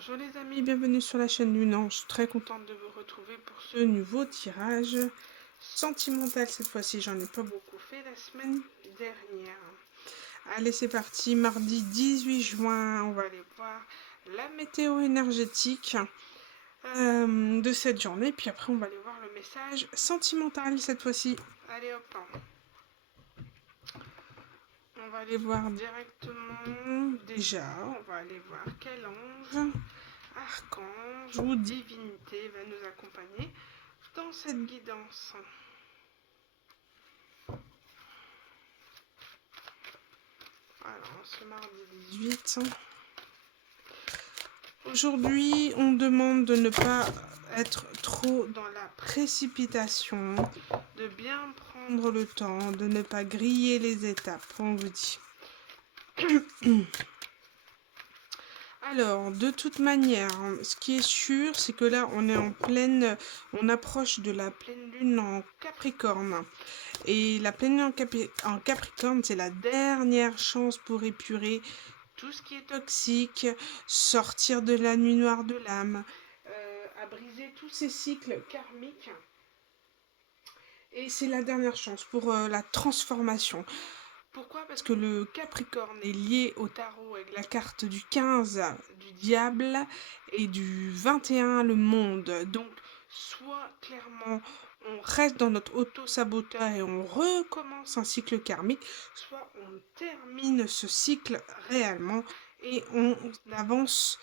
Bonjour les amis, bienvenue sur la chaîne Luna. Je suis très contente de vous retrouver pour ce nouveau tirage sentimental. Cette fois-ci, j'en ai pas beaucoup fait la semaine dernière. Allez, c'est parti. Mardi 18 juin, on va aller voir la météo énergétique de cette journée. Puis après, on va aller voir le message sentimental cette fois-ci. Allez hop. On va aller voir directement. Déjà, on va aller voir quel ange, archange ou divinité va nous accompagner dans cette guidance. Alors, ce mardi 18. Aujourd'hui, on demande de ne pas être trop dans la précipitation, de bien prendre le temps, de ne pas griller les étapes, on vous dit. Alors, de toute manière, ce qui est sûr, c'est que là, on approche de la pleine lune en Capricorne. Et la pleine lune en Capricorne, c'est la dernière chance pour épurer tout ce qui est toxique, sortir de la nuit noire de l'âme, à briser tous ces cycles karmiques. Et c'est la dernière chance pour la transformation. Pourquoi? Parce que le Capricorne est lié au tarot avec la carte du 15 du diable et du 21 le monde. Donc, soit clairement on reste dans notre auto-saboteur et on recommence un cycle karmique, soit on termine ce cycle réellement et on avance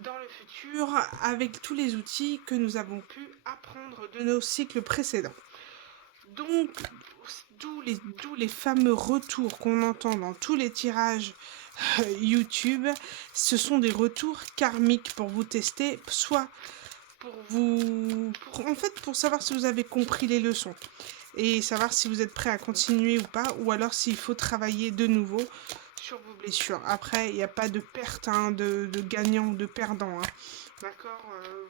dans le futur avec tous les outils que nous avons pu apprendre de nos cycles précédents. Donc, d'où les fameux retours qu'on entend dans tous les tirages YouTube. Ce sont des retours karmiques pour vous tester, soit pour savoir si vous avez compris les leçons et savoir si vous êtes prêt à continuer ou pas, ou alors s'il faut travailler de nouveau sur vos blessures. Après, il n'y a pas de perte, hein, de gagnant ou de perdant. Hein. D'accord,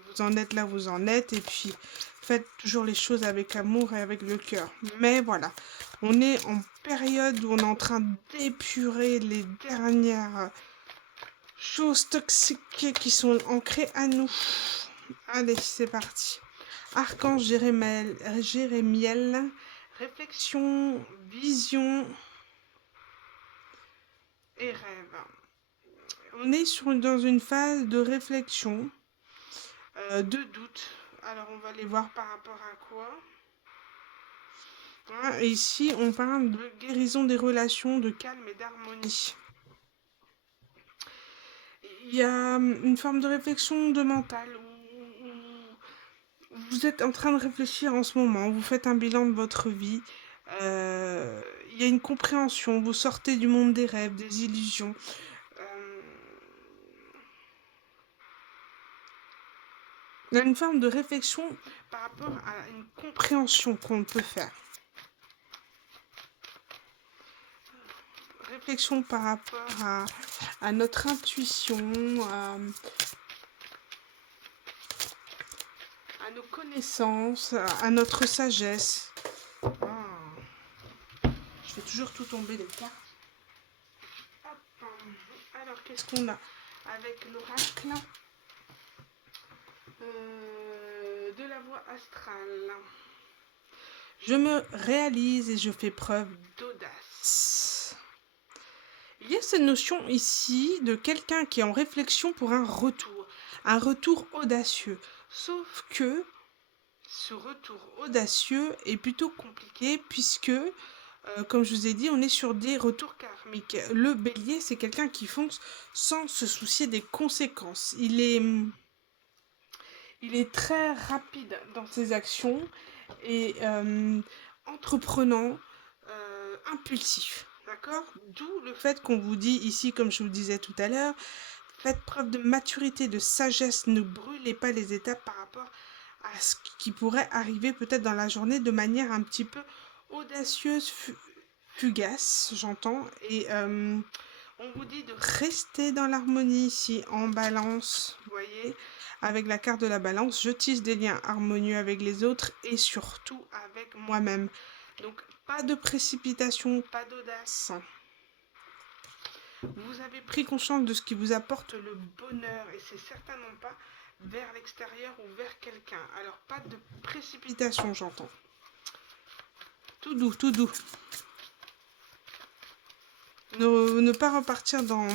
vous en êtes là, vous en êtes, et puis faites toujours les choses avec amour et avec le cœur. Mais voilà, on est en période où on est en train d'épurer les dernières choses toxiques qui sont ancrées à nous. Allez, c'est parti. Archange Jérémiel, réflexion, vision et rêve. On est dans une phase de réflexion, de doute. Alors, on va les voir par rapport à quoi. Et ici, on parle de guérison des relations, de calme et d'harmonie. Il y a une forme de réflexion de mental où vous êtes en train de réfléchir en ce moment, vous faites un bilan de votre vie. Il y a une compréhension, vous sortez du monde des rêves, des illusions. Il y a une forme de réflexion par rapport à une compréhension qu'on peut faire. Réflexion par rapport à notre intuition, à nos connaissances, à notre sagesse. Je fais toujours tout tomber les cartes. Hop. Alors, qu'est-ce qu'on a avec l'oracle de la voie astrale? Je me réalise et je fais preuve d'audace. Il y a cette notion ici de quelqu'un qui est en réflexion pour un retour audacieux. Sauf que ce retour audacieux est plutôt compliqué puisque, comme je vous ai dit, on est sur des retours karmiques. Le bélier, c'est quelqu'un qui fonce sans se soucier des conséquences. Il est très rapide dans ses actions et entreprenant, impulsif. D'accord? D'où le fait qu'on vous dit ici, comme je vous le disais tout à l'heure, faites preuve de maturité, de sagesse, ne brûlez pas les étapes par rapport à ce qui pourrait arriver peut-être dans la journée de manière un petit peu audacieuse, fugace, j'entends. Et on vous dit de rester dans l'harmonie ici, en balance, vous voyez, avec la carte de la balance, je tisse des liens harmonieux avec les autres et surtout avec moi-même. Donc, pas de précipitation, pas d'audace. Vous avez pris conscience de ce qui vous apporte le bonheur et c'est certainement pas vers l'extérieur ou vers quelqu'un. Alors pas de précipitation, j'entends. Tout doux, tout doux. Ne pas repartir dans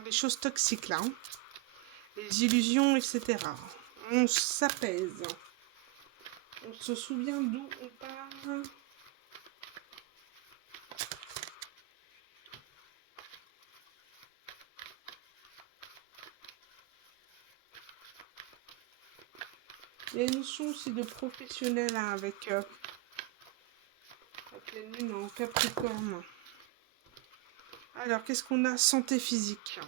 des choses toxiques là. Hein. Les illusions, etc. On s'apaise. On se souvient d'où on part. Il y a une notion aussi de professionnel hein, avec la lune en Capricorne. Alors, qu'est-ce qu'on a? Santé physique.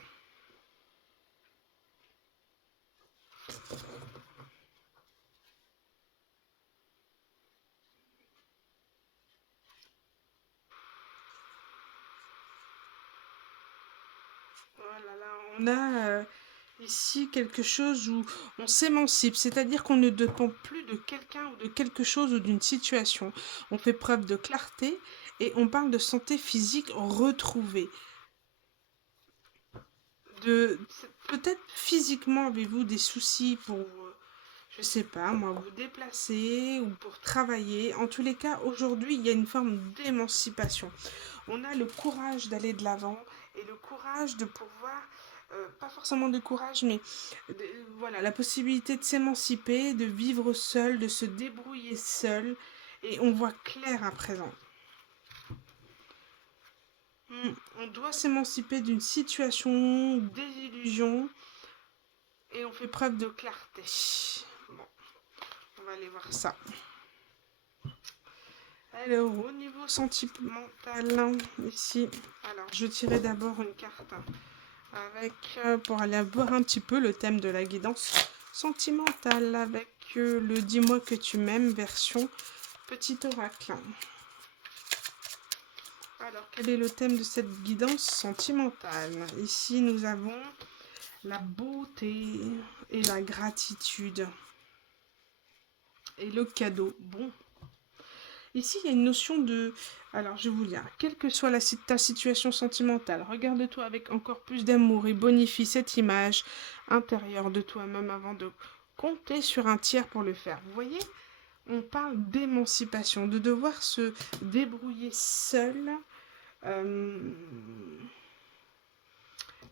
Voilà, là, on a ici quelque chose où on s'émancipe, c'est-à-dire qu'on ne dépend plus de quelqu'un ou de quelque chose ou d'une situation. On fait preuve de clarté et on parle de santé physique retrouvée. Peut-être physiquement avez-vous des soucis pour, je sais pas, moi, vous déplacer ou pour travailler. En tous les cas, aujourd'hui, il y a une forme d'émancipation. On a le courage d'aller de l'avant et le courage de pouvoir, pas forcément de courage, mais voilà, la possibilité de s'émanciper, de vivre seul, de se débrouiller seul. Et on voit clair à présent. On doit s'émanciper d'une situation désillusion et on fait preuve de clarté. Bon, on va aller voir ça. Alors, au niveau sentimental, ici, alors je tirais d'abord une carte avec, pour aller voir un petit peu le thème de la guidance sentimentale avec le Dis-moi que tu m'aimes version petit oracle. Alors, quel est le thème de cette guidance sentimentale? Ici, nous avons la beauté et la gratitude et le cadeau. Bon. Ici, il y a une notion de... Alors, je vais vous lire. Quelle que soit ta situation sentimentale, regarde-toi avec encore plus d'amour et bonifie cette image intérieure de toi-même avant de compter sur un tiers pour le faire. Vous voyez, on parle d'émancipation, de devoir se débrouiller seul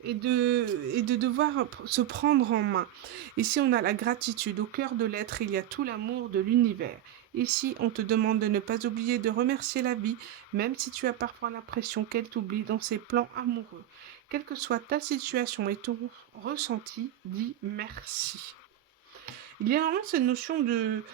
et de devoir se prendre en main. Ici, on a la gratitude. Au cœur de l'être, il y a tout l'amour de l'univers. Ici, on te demande de ne pas oublier de remercier la vie, même si tu as parfois l'impression qu'elle t'oublie dans ses plans amoureux. Quelle que soit ta situation et ton ressenti, dis merci. Il y a vraiment cette notion de...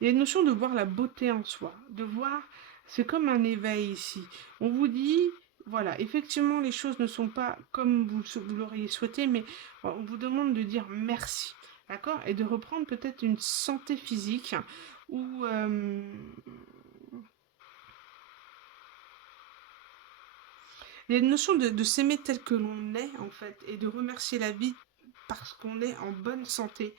il y a une notion de voir la beauté en soi, de voir, c'est comme un éveil ici. On vous dit, voilà, effectivement, les choses ne sont pas comme vous l'auriez souhaité, mais on vous demande de dire merci, d'accord? Et de reprendre peut-être une santé physique ou... il y a une notion de s'aimer tel que l'on est, en fait, et de remercier la vie parce qu'on est en bonne santé.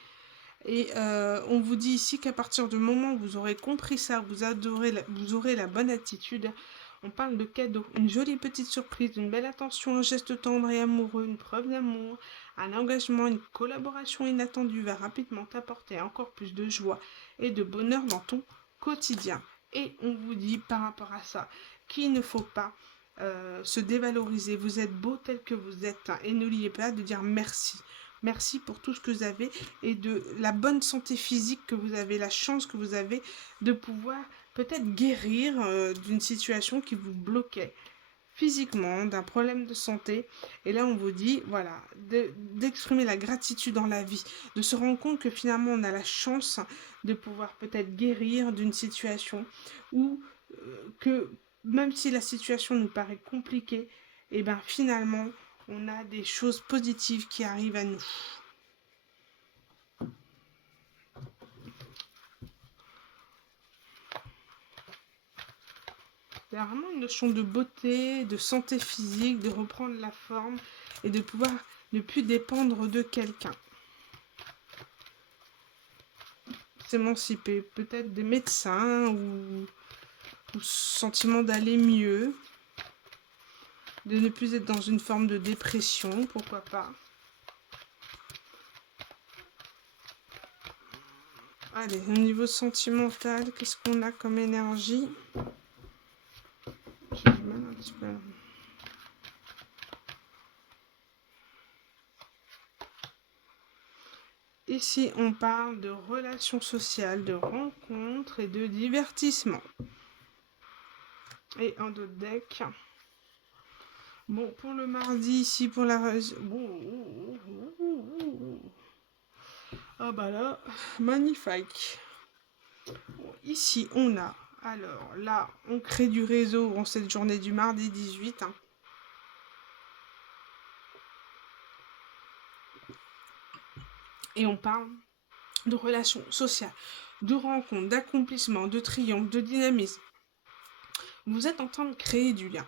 Et on vous dit ici qu'à partir du moment où vous aurez compris ça, vous aurez la bonne attitude. On parle de cadeau, une jolie petite surprise, une belle attention, un geste tendre et amoureux, une preuve d'amour, un engagement, une collaboration inattendue va rapidement t'apporter encore plus de joie et de bonheur dans ton quotidien. Et on vous dit par rapport à ça qu'il ne faut pas se dévaloriser. Vous êtes beau tel que vous êtes hein, et n'oubliez pas de dire merci. Merci pour tout ce que vous avez et de la bonne santé physique que vous avez, la chance que vous avez de pouvoir peut-être guérir d'une situation qui vous bloquait physiquement, d'un problème de santé. Et là, on vous dit, voilà, d'exprimer la gratitude dans la vie, de se rendre compte que finalement, on a la chance de pouvoir peut-être guérir d'une situation ou que même si la situation nous paraît compliquée, et bien finalement, on a des choses positives qui arrivent à nous. Il y a vraiment une notion de beauté, de santé physique, de reprendre la forme et de pouvoir ne plus dépendre de quelqu'un. s'émanciper, peut-être des médecins ou sentiment d'aller mieux, de ne plus être dans une forme de dépression, pourquoi pas. Allez, au niveau sentimental, qu'est-ce qu'on a comme énergie? J'ai du mal un petit peu. Ici, on parle de relations sociales, de rencontres et de divertissement. Et un autre deck. Bon, pour le mardi, ici, pour la... Ah bah là, magnifique. Bon, ici, on a... Alors, là, on crée du réseau en cette journée du mardi 18. Hein. Et on parle de relations sociales, de rencontres, d'accomplissement, de triomphe, de dynamisme. Vous êtes en train de créer du lien.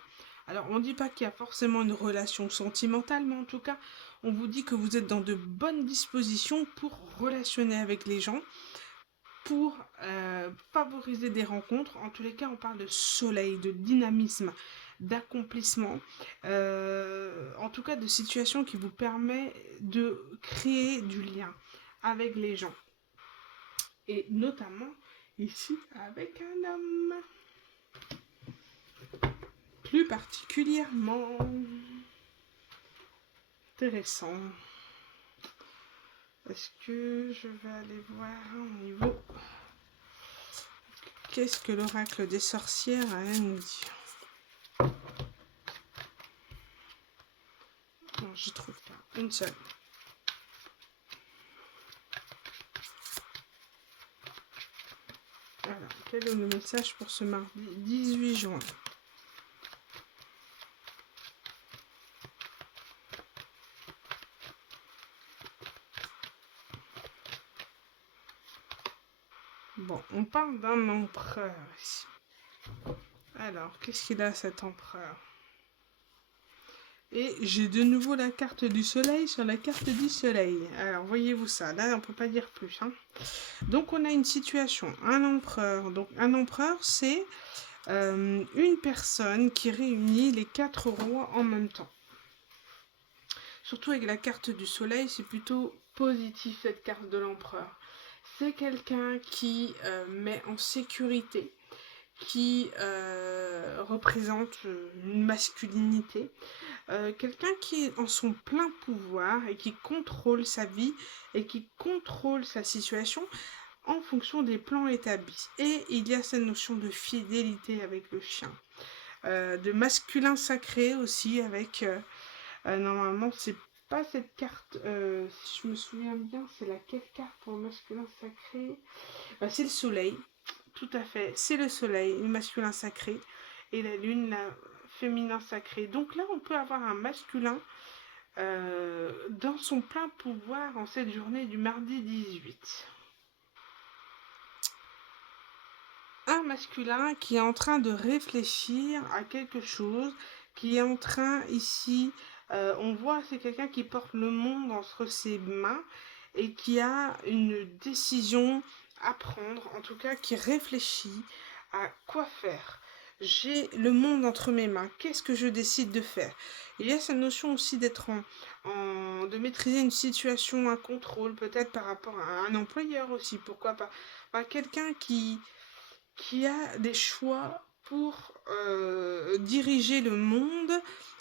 Alors, on ne dit pas qu'il y a forcément une relation sentimentale, mais en tout cas, on vous dit que vous êtes dans de bonnes dispositions pour relationner avec les gens, pour favoriser des rencontres. En tous les cas, on parle de soleil, de dynamisme, d'accomplissement, en tout cas de situations qui vous permettent de créer du lien avec les gens. Et notamment ici avec un homme. Plus particulièrement intéressant. Est-ce que je vais aller voir au niveau... Qu'est-ce que l'oracle des sorcières a à nous dire? Non, je trouve pas. Une seule. Alors, quel est le message pour ce mardi 18 juin? Bon, on parle d'un empereur ici. Alors, qu'est-ce qu'il a cet empereur? Et j'ai de nouveau la carte du soleil sur la carte du soleil. Alors, voyez-vous ça? Là, on ne peut pas dire plus. Hein. Donc, on a une situation, un empereur. Donc, un empereur, c'est une personne qui réunit les 4 rois en même temps. Surtout avec la carte du soleil, c'est plutôt positif cette carte de l'empereur. C'est quelqu'un qui met en sécurité, qui représente une masculinité, quelqu'un qui est en son plein pouvoir et qui contrôle sa vie et qui contrôle sa situation en fonction des plans établis. Et il y a cette notion de fidélité avec le chien, de masculin sacré aussi avec... normalement, c'est pas cette carte, si je me souviens bien, c'est laquelle carte pour le masculin sacré? C'est le soleil, tout à fait, c'est le soleil, le masculin sacré, et la lune, la féminin sacré. Donc là, on peut avoir un masculin dans son plein pouvoir en cette journée du mardi 18. Un masculin qui est en train de réfléchir à quelque chose, qui est en train ici, on voit c'est quelqu'un qui porte le monde entre ses mains et qui a une décision à prendre, en tout cas qui réfléchit à quoi faire. J'ai le monde entre mes mains, qu'est-ce que je décide de faire? Il y a cette notion aussi d'être de maîtriser une situation, un contrôle, peut-être par rapport à un employeur aussi, pourquoi pas. Quelqu'un qui a des choix pour diriger le monde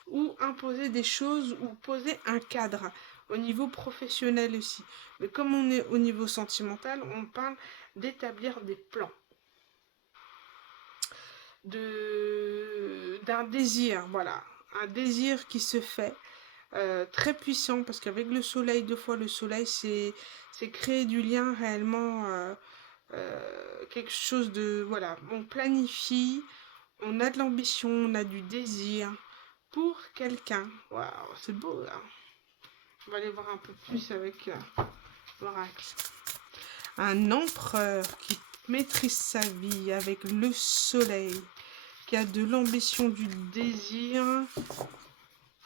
ou imposer des choses ou poser un cadre au niveau professionnel aussi. Mais comme on est au niveau sentimental, on parle d'établir des plans, d'un désir, voilà, un désir qui se fait. Très puissant parce qu'avec le soleil, 2 fois le soleil, c'est créer du lien réellement, quelque chose de... Voilà, on planifie, on a de l'ambition, on a du désir pour quelqu'un. Waouh, c'est beau là. On va aller voir un peu plus avec l'oracle. Un empereur qui maîtrise sa vie avec le soleil, qui a de l'ambition, du désir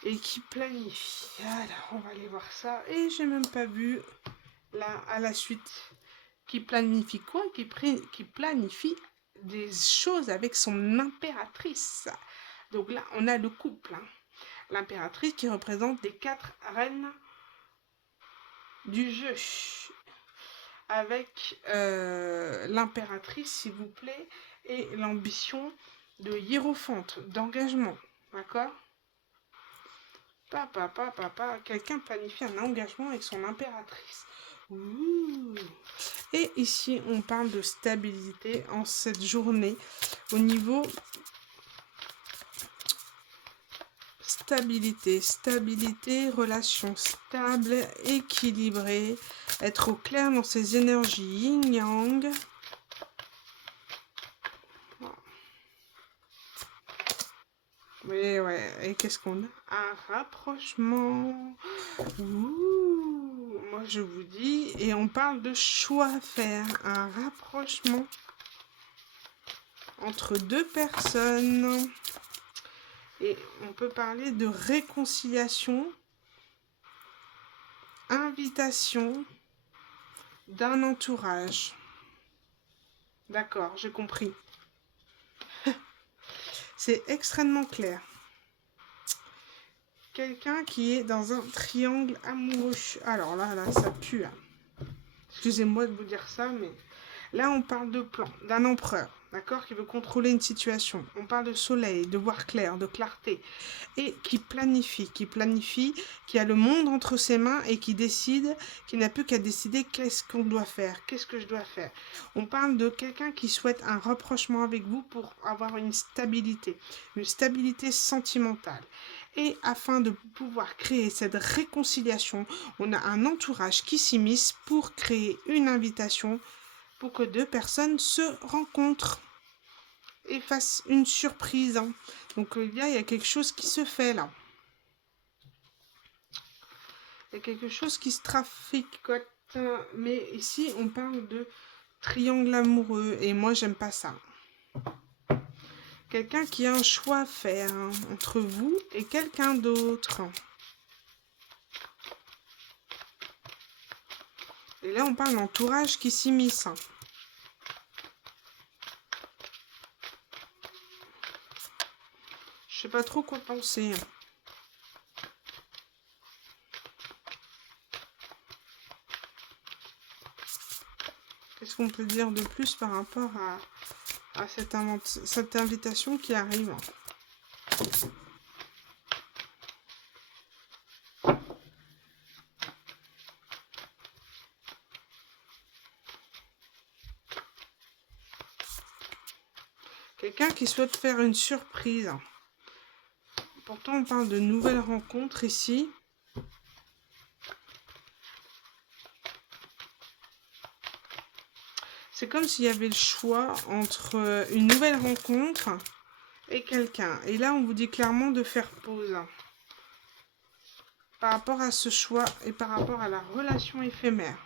et qui planifie. Alors, on va aller voir ça. Et j'ai même pas vu là à la suite qui planifie quoi? Qui planifie des choses avec son impératrice. Donc là, on a le couple. Hein. L'impératrice qui représente les 4 reines du jeu. Avec l'impératrice, s'il vous plaît, et l'ambition de hiérophante, d'engagement. D'accord? Papa, quelqu'un planifie un engagement avec son impératrice. Ouh. Et ici, on parle de stabilité en cette journée au niveau stabilité, relation stable, équilibrée, être au clair dans ses énergies yin-yang. Oui, ouais, et qu'est-ce qu'on a? Un rapprochement. Ouh, moi je vous dis, et on parle de choix à faire, un rapprochement entre deux personnes. Et on peut parler de réconciliation, invitation d'un entourage. D'accord, j'ai compris. C'est extrêmement clair. Quelqu'un qui est dans un triangle amoureux. Alors là, ça pue. Hein. Excusez-moi de vous dire ça, mais là, on parle de plan, d'un empereur, d'accord, qui veut contrôler une situation. On parle de soleil, de voir clair, de clarté, et qui planifie, qui a le monde entre ses mains et qui décide, qui n'a plus qu'à décider qu'est-ce qu'on doit faire, qu'est-ce que je dois faire. On parle de quelqu'un qui souhaite un rapprochement avec vous pour avoir une stabilité sentimentale. Et afin de pouvoir créer cette réconciliation, on a un entourage qui s'immisce pour créer une invitation pour que deux personnes se rencontrent et fassent une surprise. Donc il y a quelque chose qui se fait là. Il y a quelque chose qui se traficote. Mais ici, on parle de triangle amoureux et moi, j'aime pas ça. Quelqu'un qui a un choix à faire entre vous et quelqu'un d'autre. Et là, on parle d'entourage qui s'immisce. Je sais pas trop quoi penser. Qu'est-ce qu'on peut dire de plus par rapport à cette invitation qui arrive? Quelqu'un qui souhaite faire une surprise. Pourtant, on parle de nouvelles rencontres ici. C'est comme s'il y avait le choix entre une nouvelle rencontre et quelqu'un. Et là, on vous dit clairement de faire pause. Par rapport à ce choix et par rapport à la relation éphémère.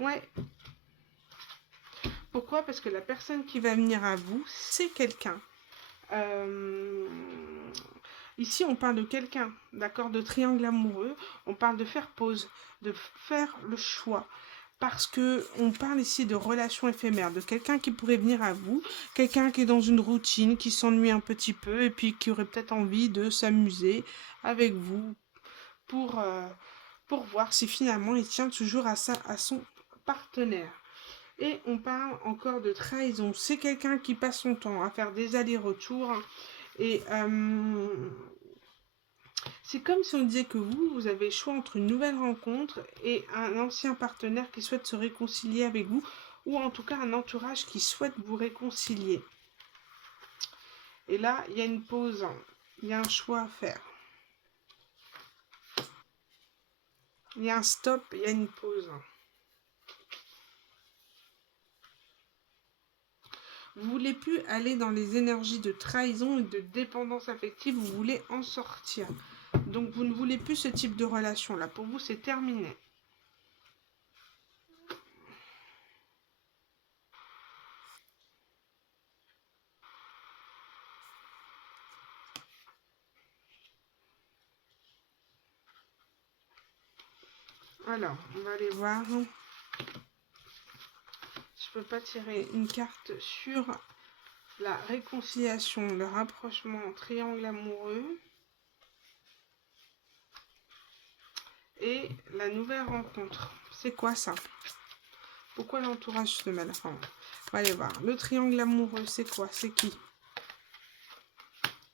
Ouais. Pourquoi? Parce que la personne qui va venir à vous, c'est quelqu'un. Ici, on parle de quelqu'un, d'accord, de triangle amoureux. On parle de faire pause, de faire le choix. Parce que on parle ici de relations éphémères, de quelqu'un qui pourrait venir à vous, quelqu'un qui est dans une routine, qui s'ennuie un petit peu et puis qui aurait peut-être envie de s'amuser avec vous pour voir si finalement il tient toujours à son partenaire. Et on parle encore de trahison. C'est quelqu'un qui passe son temps à faire des allers-retours et c'est comme si on disait que vous avez le choix entre une nouvelle rencontre et un ancien partenaire qui souhaite se réconcilier avec vous, ou en tout cas un entourage qui souhaite vous réconcilier. Et là, il y a une pause, il y a un choix à faire. Il y a un stop, il y a une pause. Vous ne voulez plus aller dans les énergies de trahison et de dépendance affective, vous voulez en sortir. Donc vous ne voulez plus ce type de relation là. Pour vous, c'est terminé. Alors, on va aller voir. peux pas tirer une carte sur la réconciliation, le rapprochement, triangle amoureux et la nouvelle rencontre. C'est quoi ça? Pourquoi l'entourage se mêle? Enfin, on va aller voir. Le triangle amoureux, c'est quoi? C'est qui?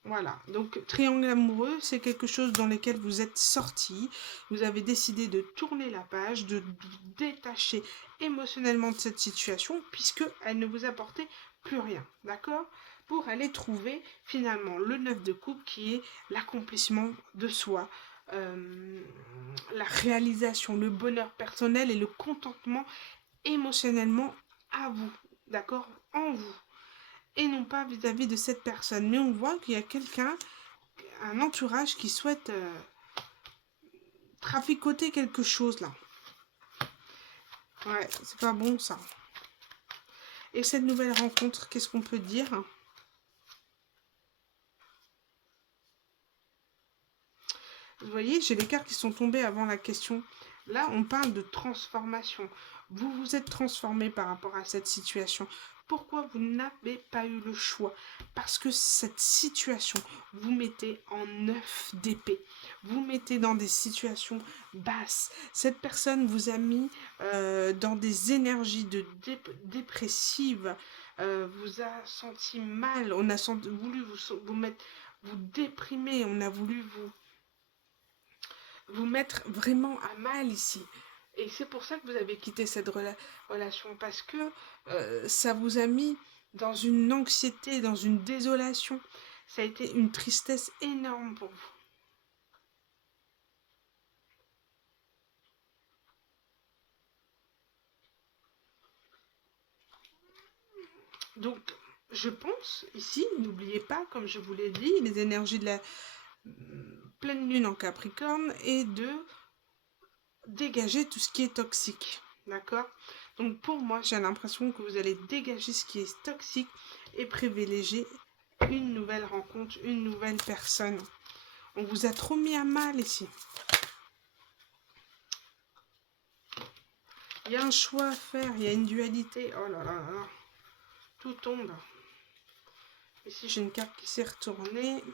Voilà, donc triangle amoureux, c'est quelque chose dans lequel vous êtes sorti, vous avez décidé de tourner la page, de vous détacher émotionnellement de cette situation, puisque elle ne vous apportait plus rien, d'accord? Pour aller trouver finalement le 9 de coupe qui est l'accomplissement de soi, la réalisation, le bonheur personnel et le contentement émotionnellement à vous, d'accord? En vous et non pas vis-à-vis de cette personne. Mais on voit qu'il y a quelqu'un, un entourage qui souhaite traficoter quelque chose là. Ouais, c'est pas bon ça. Et cette nouvelle rencontre, qu'est-ce qu'on peut dire? Vous voyez, j'ai les cartes qui sont tombées avant la question. Là, on parle de transformation. Vous vous êtes transformé par rapport à cette situation. Pourquoi vous n'avez pas eu le choix? Parce que cette situation vous mettez en 9 d'épée. Vous mettez dans des situations basses. Cette personne vous a mis dans des énergies de dépressives. Vous a senti mal. On a voulu vous mettre, vous déprimer. On a voulu vous mettre vraiment à mal ici. Et c'est pour ça que vous avez quitté cette relation, parce que ça vous a mis dans une anxiété, dans une désolation. Ça a été une tristesse énorme pour vous. Donc, je pense, ici, n'oubliez pas, comme je vous l'ai dit, les énergies de la pleine lune en Capricorne et de dégager tout ce qui est toxique. D'accord? Donc pour moi, j'ai l'impression que vous allez dégager ce qui est toxique et privilégier une nouvelle rencontre, une nouvelle personne. On vous a trop mis à mal ici. Il y a un choix à faire, il y a une dualité. Oh là là là là. Tout tombe. Ici, j'ai une carte qui s'est retournée.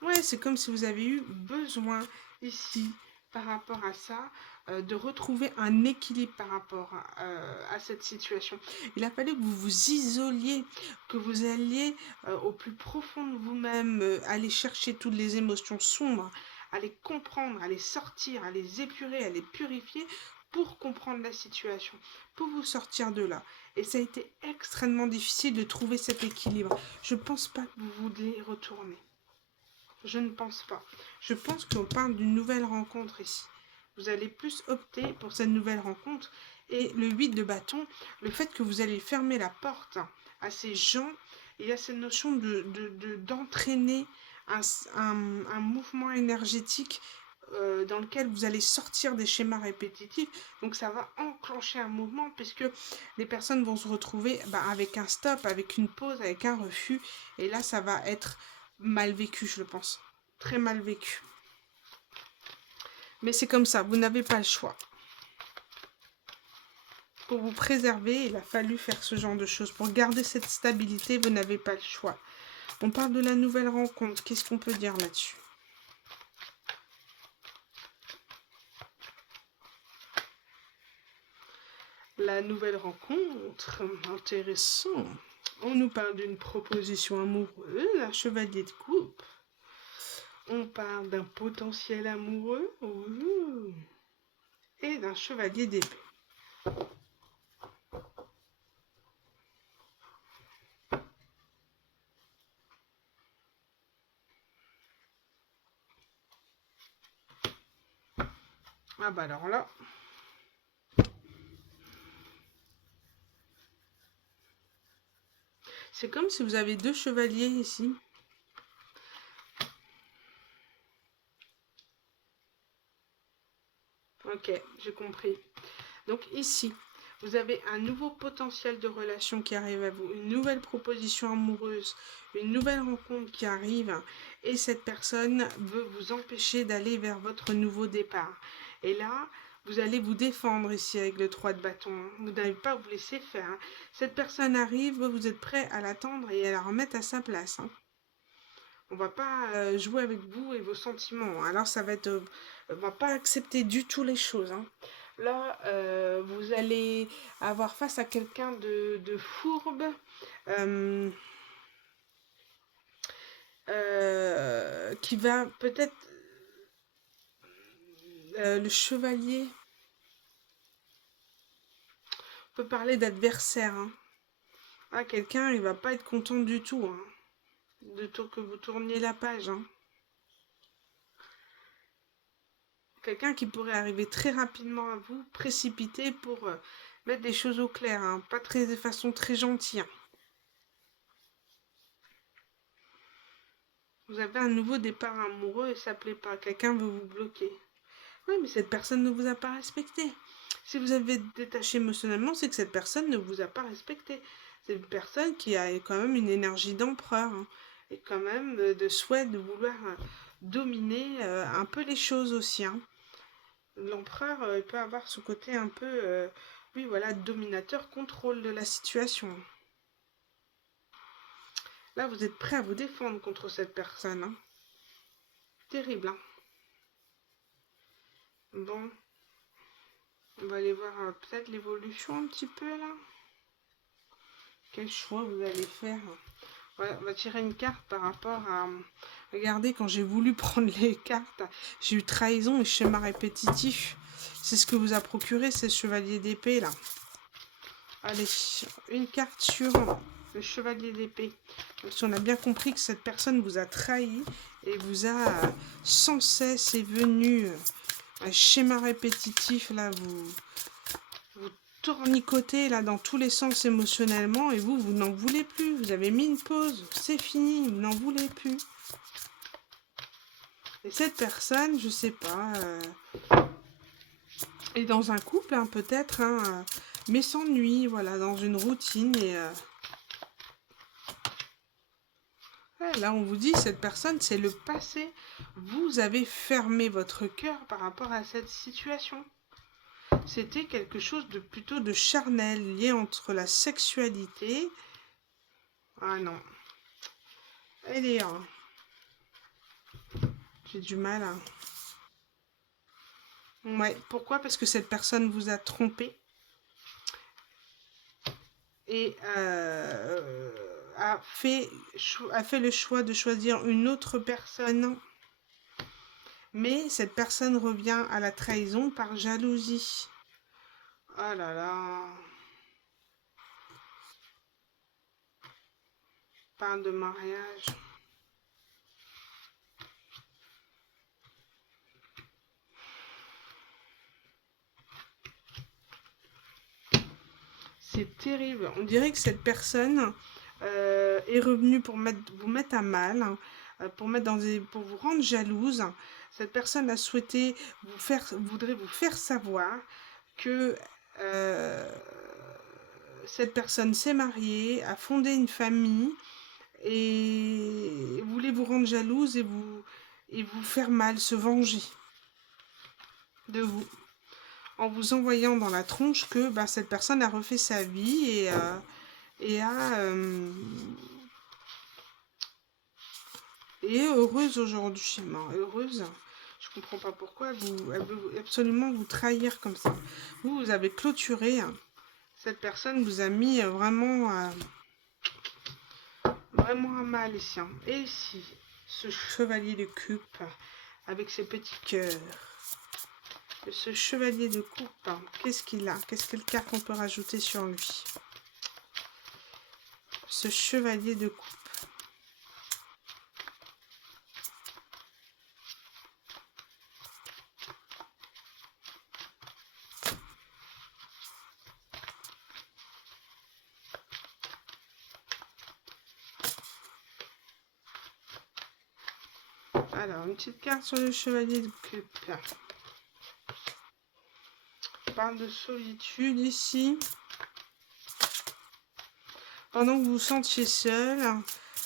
Ouais, c'est comme si vous avez eu besoin ici, par rapport à ça, de retrouver un équilibre par rapport à cette situation. Il a fallu que vous vous isoliez, que vous alliez au plus profond de vous-même, aller chercher toutes les émotions sombres, à les comprendre, à les sortir, à les épurer, à les purifier pour comprendre la situation, pour vous sortir de là. Et ça a été extrêmement difficile de trouver cet équilibre. Je ne pense pas que vous voulez retourner. Je ne pense pas. Je pense qu'on parle d'une nouvelle rencontre ici. Vous allez plus opter pour cette nouvelle rencontre. Et le 8 de bâton, le fait que vous allez fermer la porte à ces gens, il y a cette notion d'entraîner un mouvement énergétique dans lequel vous allez sortir des schémas répétitifs. Donc ça va enclencher un mouvement puisque les personnes vont se retrouver avec un stop, avec une pause, avec un refus. Et là, ça va être mal vécu, je le pense. Très mal vécu. Mais c'est comme ça, vous n'avez pas le choix. Pour vous préserver, il a fallu faire ce genre de choses. Pour garder cette stabilité, vous n'avez pas le choix. On parle de la nouvelle rencontre. Qu'est-ce qu'on peut dire là-dessus? La nouvelle rencontre, intéressant. On nous parle d'une proposition amoureuse, un chevalier de coupe. On parle d'un potentiel amoureux et d'un chevalier d'épée. Ah bah alors là... C'est comme si vous avez deux chevaliers ici. Ok, j'ai compris. Donc ici, vous avez un nouveau potentiel de relation qui arrive à vous, une nouvelle proposition amoureuse, une nouvelle rencontre qui arrive, et cette personne veut vous empêcher d'aller vers votre nouveau départ. Et là, Vous allez vous défendre ici avec le 3 de bâton. Hein. Vous n'allez pas vous laisser faire. Hein. Cette personne arrive, vous êtes prêt à l'attendre et à la remettre à sa place. Hein. On va pas jouer avec vous et vos sentiments. Alors ça va être... on va pas accepter du tout les choses. Hein. Là, vous allez avoir face à quelqu'un de fourbe. Qui va peut-être... le chevalier... On peut parler d'adversaire. Hein. Ah, quelqu'un, il va pas être content du tout. Hein. De tout que vous tourniez la page. Hein. Quelqu'un qui pourrait arriver très rapidement à vous, précipiter pour mettre des choses au clair. Hein. Pas très, de façon très gentille. Hein. Vous avez un nouveau départ amoureux et ça plaît pas. Quelqu'un veut vous bloquer. Oui, mais cette personne ne vous a pas respecté. Si vous avez détaché émotionnellement, c'est que cette personne ne vous a pas respecté. C'est une personne qui a quand même une énergie d'empereur. Hein, et quand même de souhait de vouloir dominer un peu les choses aussi. Hein. L'empereur peut avoir ce côté un peu, oui, voilà, dominateur, contrôle de la situation. Là, vous êtes prêt à vous défendre contre cette personne. Hein. Terrible. Hein. Bon. On va aller voir peut-être l'évolution un petit peu là. Quel choix vous allez faire? Ouais, on va tirer une carte par rapport à... Regardez, quand j'ai voulu prendre les cartes, j'ai eu trahison et schéma répétitif. C'est ce que vous a procuré ces chevaliers d'épée là. Allez, une carte sur le chevalier d'épée. Parce qu'on a bien compris que cette personne vous a trahi et vous a sans cesse et venu un schéma répétitif là, vous tournicotez là dans tous les sens émotionnellement et vous n'en voulez plus. Vous avez mis une pause, c'est fini, vous n'en voulez plus. Et cette personne, je sais pas, est dans un couple hein, peut-être, hein, mais s'ennuie, voilà, dans une routine et ouais, là on vous dit cette personne c'est le passé. Vous avez fermé votre cœur par rapport à cette situation. C'était quelque chose de plutôt de charnel, lié entre la sexualité. Ah non. Allez, hein. J'ai du mal. Hein. Ouais, pourquoi? Parce que cette personne vous a trompé. Et a fait le choix de choisir une autre personne. Mais cette personne revient à la trahison par jalousie. Oh là là. Parle de mariage. C'est terrible. On dirait que cette personne est revenue pour vous mettre à mal, hein, pour vous rendre jalouse. Cette personne a souhaité voudrait vous faire savoir que cette personne s'est mariée, a fondé une famille et voulait vous rendre jalouse et vous faire mal, se venger de vous. En vous envoyant dans la tronche que bah, cette personne a refait sa vie et est heureuse aujourd'hui. Heureuse. Je comprends pas pourquoi elle veut absolument vous trahir comme ça. Vous avez clôturé. Cette personne vous a mis vraiment à mal ici. Et ici, ce chevalier de coupe avec ses petits cœurs. Ce chevalier de coupe, qu'est-ce qu'il a? Quelle carte on peut rajouter sur lui? Ce chevalier de coupe. Alors, une petite carte sur le chevalier de coupe. On parle de solitude ici. Pendant que vous vous sentiez seul,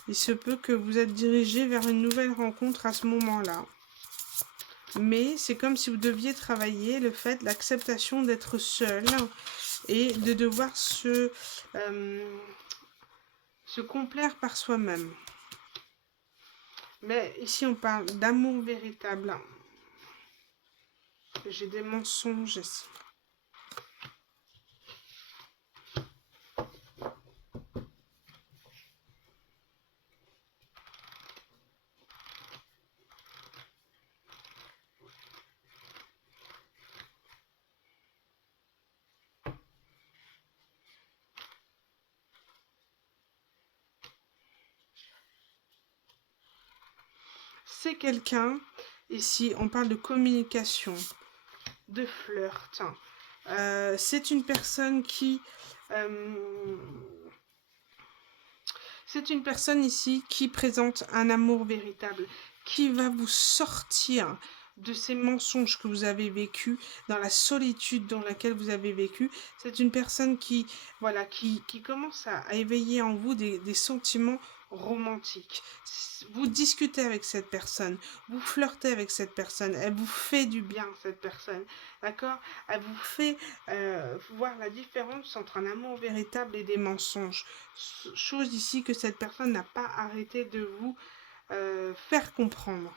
il se peut que vous êtes dirigé vers une nouvelle rencontre à ce moment-là. mais c'est comme si vous deviez travailler le fait, l'acceptation d'être seul et de devoir se complaire par soi-même. Mais ici, on parle d'amour véritable. J'ai des mensonges ici. C'est quelqu'un, ici, on parle de communication, de flirt. C'est une personne qui... c'est une personne ici qui présente un amour véritable, qui va vous sortir de ces mensonges que vous avez vécus, dans la solitude dans laquelle vous avez vécu. C'est une personne qui, voilà, qui commence à éveiller en vous des sentiments romantiques. Vous discutez avec cette personne, vous flirtez avec cette personne, elle vous fait du bien, cette personne, d'accord? Elle vous fait voir la différence entre un amour véritable et des mensonges. Chose ici que cette personne n'a pas arrêté de vous faire comprendre.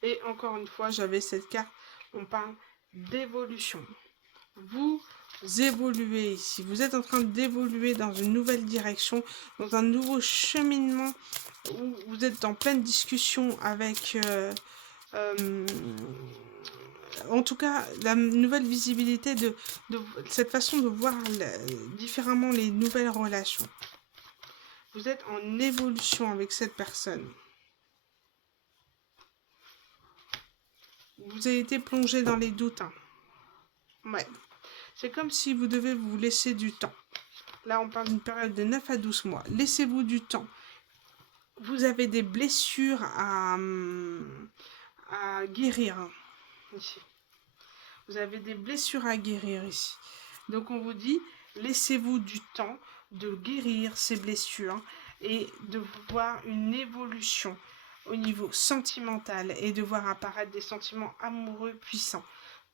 Et encore une fois, j'avais cette carte, on parle d'évolution. Vous évoluez ici, vous êtes en train d'évoluer dans une nouvelle direction, dans un nouveau cheminement, où vous êtes en pleine discussion avec... en tout cas, la nouvelle visibilité de cette façon de voir différemment les nouvelles relations. Vous êtes en évolution avec cette personne. Vous avez été plongé dans les doutes. Hein. Ouais. C'est comme si vous devez vous laisser du temps. Là, on parle d'une période de 9 à 12 mois. Laissez-vous du temps. Vous avez des blessures à guérir. Ici. Vous avez des blessures à guérir ici. Donc, on vous dit, laissez-vous du temps de guérir ces blessures et de voir une évolution au niveau sentimental et de voir apparaître des sentiments amoureux puissants.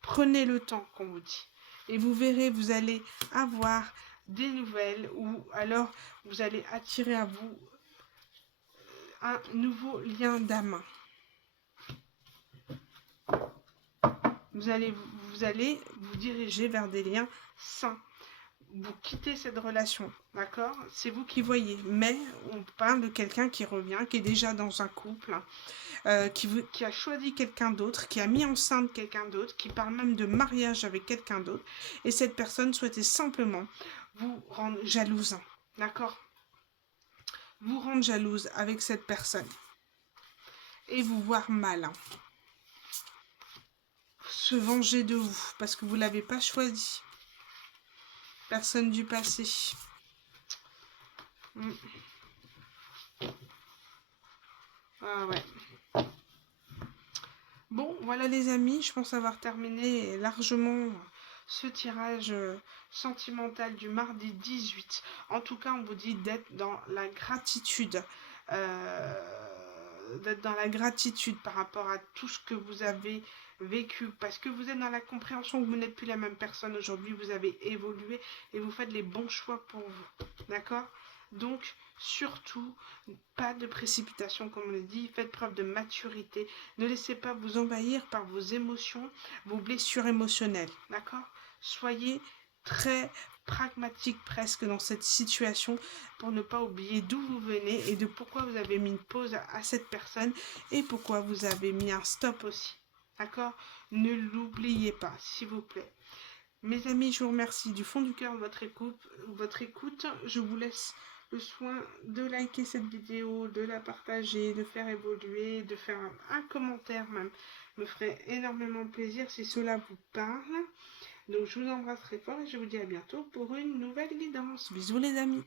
Prenez le temps qu'on vous dit. Et vous verrez, vous allez avoir des nouvelles ou alors vous allez attirer à vous un nouveau lien d'âme. Vous allez vous diriger vers des liens sains. Vous quittez cette relation, d'accord? C'est vous qui voyez. Mais on parle de quelqu'un qui revient, qui est déjà dans un couple, qui a choisi quelqu'un d'autre, qui a mis enceinte quelqu'un d'autre, qui parle même de mariage avec quelqu'un d'autre. Et cette personne souhaitait simplement vous rendre jalouse, d'accord? Vous rendre jalouse avec cette personne. Et vous voir mal. Se venger de vous, parce que vous ne l'avez pas choisi. Personne du passé. Ah ouais. Bon, voilà les amis, je pense avoir terminé largement ce tirage sentimental du mardi 18. En tout cas, on vous dit d'être dans la gratitude. D'être dans la gratitude par rapport à tout ce que vous avez vécu, parce que vous êtes dans la compréhension que vous n'êtes plus la même personne aujourd'hui, vous avez évolué et vous faites les bons choix pour vous, d'accord? Donc, surtout, pas de précipitation, comme on l'a dit, faites preuve de maturité, ne laissez pas vous envahir par vos émotions, vos blessures émotionnelles, d'accord? Soyez très pragmatique presque dans cette situation pour ne pas oublier d'où vous venez et de pourquoi vous avez mis une pause à cette personne et pourquoi vous avez mis un stop aussi. D'accord? Ne l'oubliez pas, s'il vous plaît. Mes amis, je vous remercie du fond du cœur de votre écoute. Je vous laisse le soin de liker cette vidéo, de la partager, de faire évoluer, de faire un commentaire même. Me ferait énormément plaisir si cela vous parle. Donc je vous embrasse très fort et je vous dis à bientôt pour une nouvelle guidance. Bisous les amis.